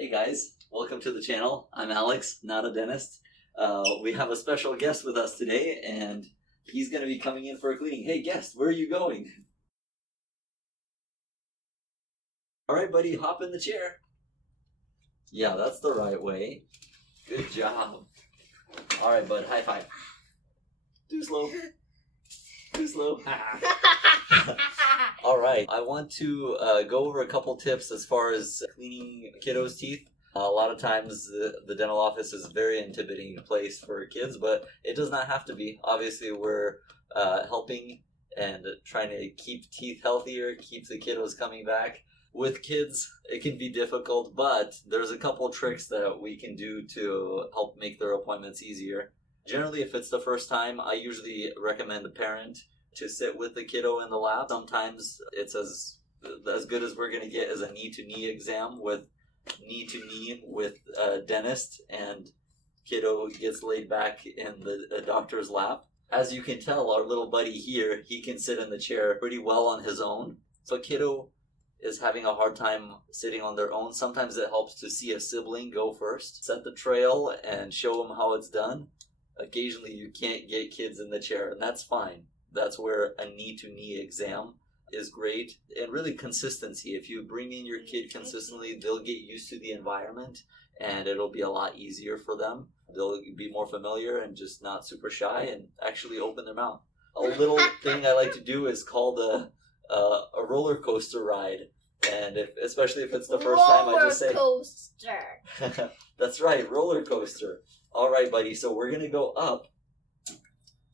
Hey guys, welcome to the channel. I'm Alex, not a dentist. We have a special guest with us today, and he's going to be coming in for a cleaning. Hey guest, where are you going? Alright buddy, hop in the chair. Yeah, that's the right way. Good job. Alright bud, high five. Too slow. Too slow. Alright, I want to go over a couple tips as far as cleaning kiddos' teeth. A lot of times the dental office is a very intimidating place for kids, but it does not have to be. Obviously, we're helping and trying to keep teeth healthier, keep the kiddos coming back. With kids, it can be difficult, but there's a couple tricks that we can do to help make their appointments easier. Generally, if it's the first time, I usually recommend the parent to sit with the kiddo in the lap. Sometimes it's as good as we're going to get as a knee-to-knee exam with knee-to-knee with a dentist, and kiddo gets laid back in the doctor's lap. As you can tell, our little buddy here, he can sit in the chair pretty well on his own. So kiddo is having a hard time sitting on their own. Sometimes it helps to see a sibling go first, set the trail, and show them how it's done. Occasionally you can't get kids in the chair, and that's fine. That's where a knee-to-knee exam is great. And really consistency. If you bring in your kid consistently, they'll get used to the environment, and it'll be a lot easier for them. They'll be more familiar and just not super shy and actually open their mouth. A little thing I like to do is called a roller coaster ride. And especially if it's the first time, I just say... Roller coaster. That's right, roller coaster. All right, buddy, so we're going to go up.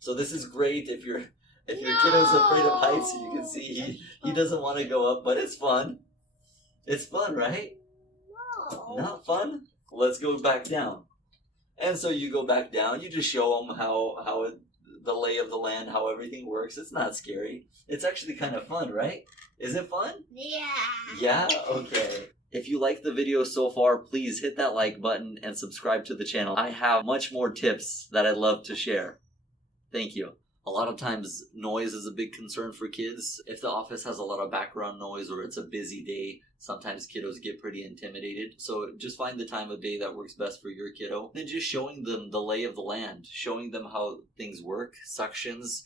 So this is great if your kiddo's afraid of heights. You can see he doesn't want to go up, but it's fun. It's fun, right? No. Not fun? Let's go back down. And so you go back down. You just show them the lay of the land, how everything works. It's not scary. It's actually kind of fun, right? Is it fun? Yeah. Yeah? Okay. If you like the video so far, please hit that like button and subscribe to the channel. I have much more tips that I'd love to share. Thank you. A lot of times noise is a big concern for kids. If the office has a lot of background noise or it's a busy day, sometimes kiddos get pretty intimidated. So just find the time of day that works best for your kiddo. Then just showing them the lay of the land, showing them how things work, suctions,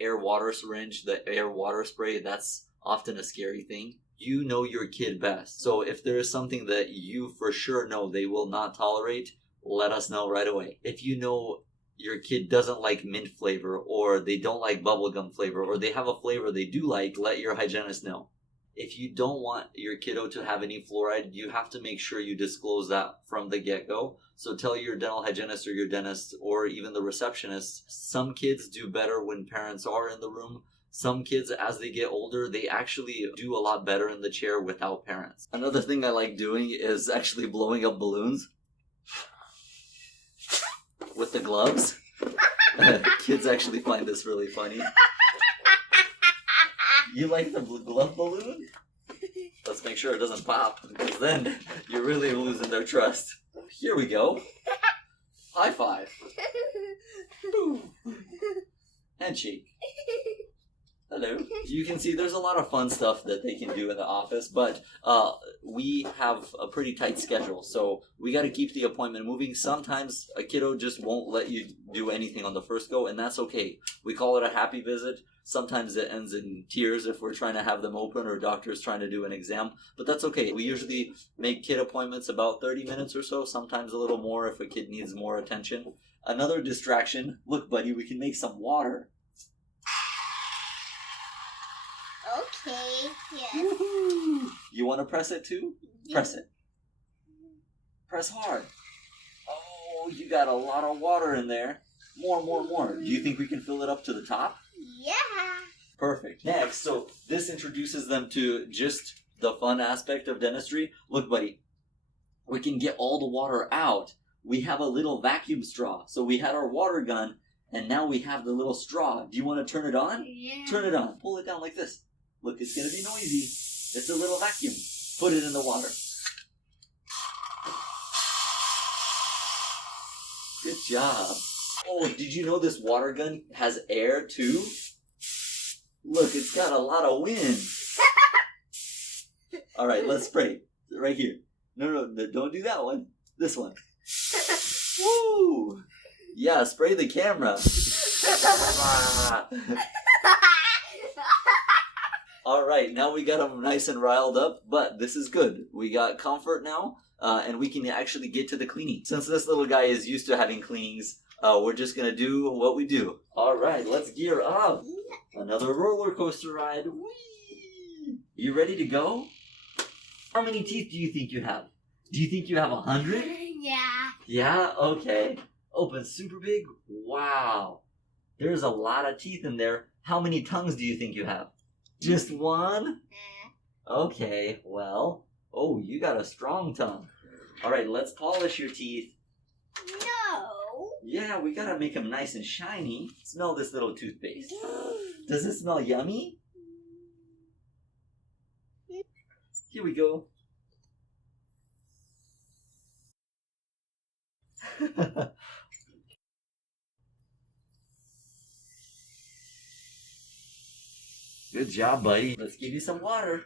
air water syringe, the air water spray, that's often a scary thing. You know your kid best. So if there is something that you for sure know they will not tolerate, let us know right away. If you know your kid doesn't like mint flavor, or they don't like bubblegum flavor, or they have a flavor they do like, let your hygienist know. If you don't want your kiddo to have any fluoride, you have to make sure you disclose that from the get-go. So tell your dental hygienist or your dentist or even the receptionist. Some kids do better when parents are in the room. Some kids, as they get older, they actually do a lot better in the chair without parents. Another thing I like doing is actually blowing up balloons with the gloves. Kids actually find this really funny. You like the glove balloon? Let's make sure it doesn't pop, because then you're really losing their trust. Here we go. High five. Boom. Handshake. Hello. You can see there's a lot of fun stuff that they can do in the office, but we have a pretty tight schedule, so we got to keep the appointment moving. Sometimes a kiddo just won't let you do anything on the first go, and that's okay. We call it a happy visit. Sometimes it ends in tears if we're trying to have them open or doctors trying to do an exam, but that's okay. We usually make kid appointments about 30 minutes or so, sometimes a little more if a kid needs more attention. Another distraction, look buddy, we can make some water. Okay, yes. Woo-hoo. You want to press it too? Press it. Press hard. Oh, you got a lot of water in there. More. Do you think we can fill it up to the top? Yeah. Perfect. Next, so this introduces them to just the fun aspect of dentistry. Look, buddy, we can get all the water out. We have a little vacuum straw. So we had our water gun, and now we have the little straw. Do you want to turn it on? Yeah. Turn it on. Pull it down like this. Look, it's going to be noisy. It's a little vacuum. Put it in the water. Good job. Oh, did you know this water gun has air too? Look, it's got a lot of wind. All right, let's spray. Right here. No, don't do that one. This one. Woo! Yeah, spray the camera. Ah. Alright, now we got them nice and riled up, but this is good. We got comfort now, and we can actually get to the cleaning. Since this little guy is used to having cleanings, we're just gonna do what we do. Alright, let's gear up. Another roller coaster ride. Whee! You ready to go? How many teeth do you think you have? Do you think you have 100? Yeah. Yeah? Okay. Open super big? Wow. There's a lot of teeth in there. How many tongues do you think you have? Just one? Okay, well. Oh, you got a strong tongue. Alright, let's polish your teeth. No. Yeah, we gotta make them nice and shiny. Smell this little toothpaste. Does it smell yummy? Here we go. Good job, buddy. Let's give you some water.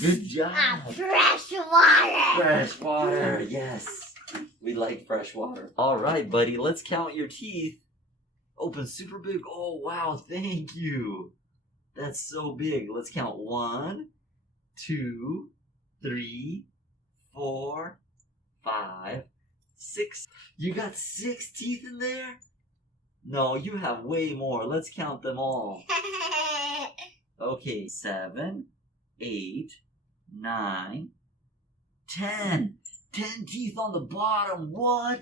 Good job. Fresh water. Fresh water, yes. We like fresh water. All right, buddy, let's count your teeth. Open super big. Oh, wow, thank you. That's so big. Let's count 1, 2, 3, 4, 5, 6. You got 6 teeth in there? No, you have way more. Let's count them all. Okay, 7, 8, 9, 10. 10 teeth on the bottom. What?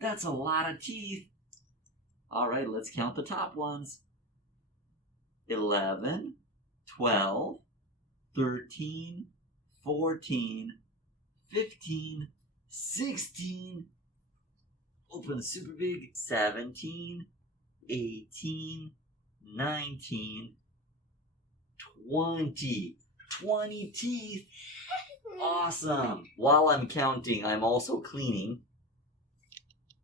That's a lot of teeth. All right, let's count the top ones. 11, 12, 13, 14, 15, 16. Open super big. 17, 18, 19, 20. 20 teeth. Awesome. While I'm counting, I'm also cleaning.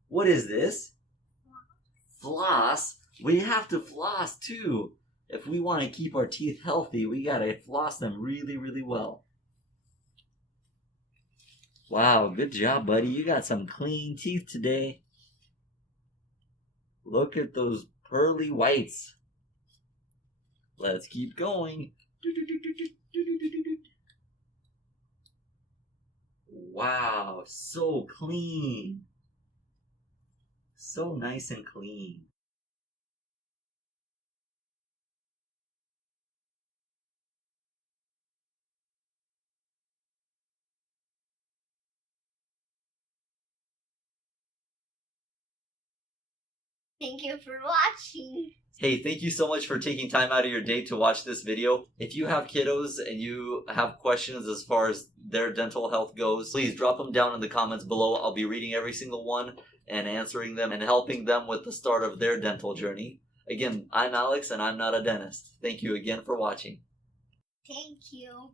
What is this? Floss. We have to floss too. If we want to keep our teeth healthy, we gotta floss them really, really well. Wow, good job, buddy. You got some clean teeth today. Look at those pearly whites. Let's keep going. Wow, so clean. So nice and clean. Thank you for watching. Hey, thank you so much for taking time out of your day to watch this video. If you have kiddos and you have questions as far as their dental health goes, please drop them down in the comments below. I'll be reading every single one and answering them and helping them with the start of their dental journey. Again, I'm Alex and I'm not a dentist. Thank you again for watching. Thank you.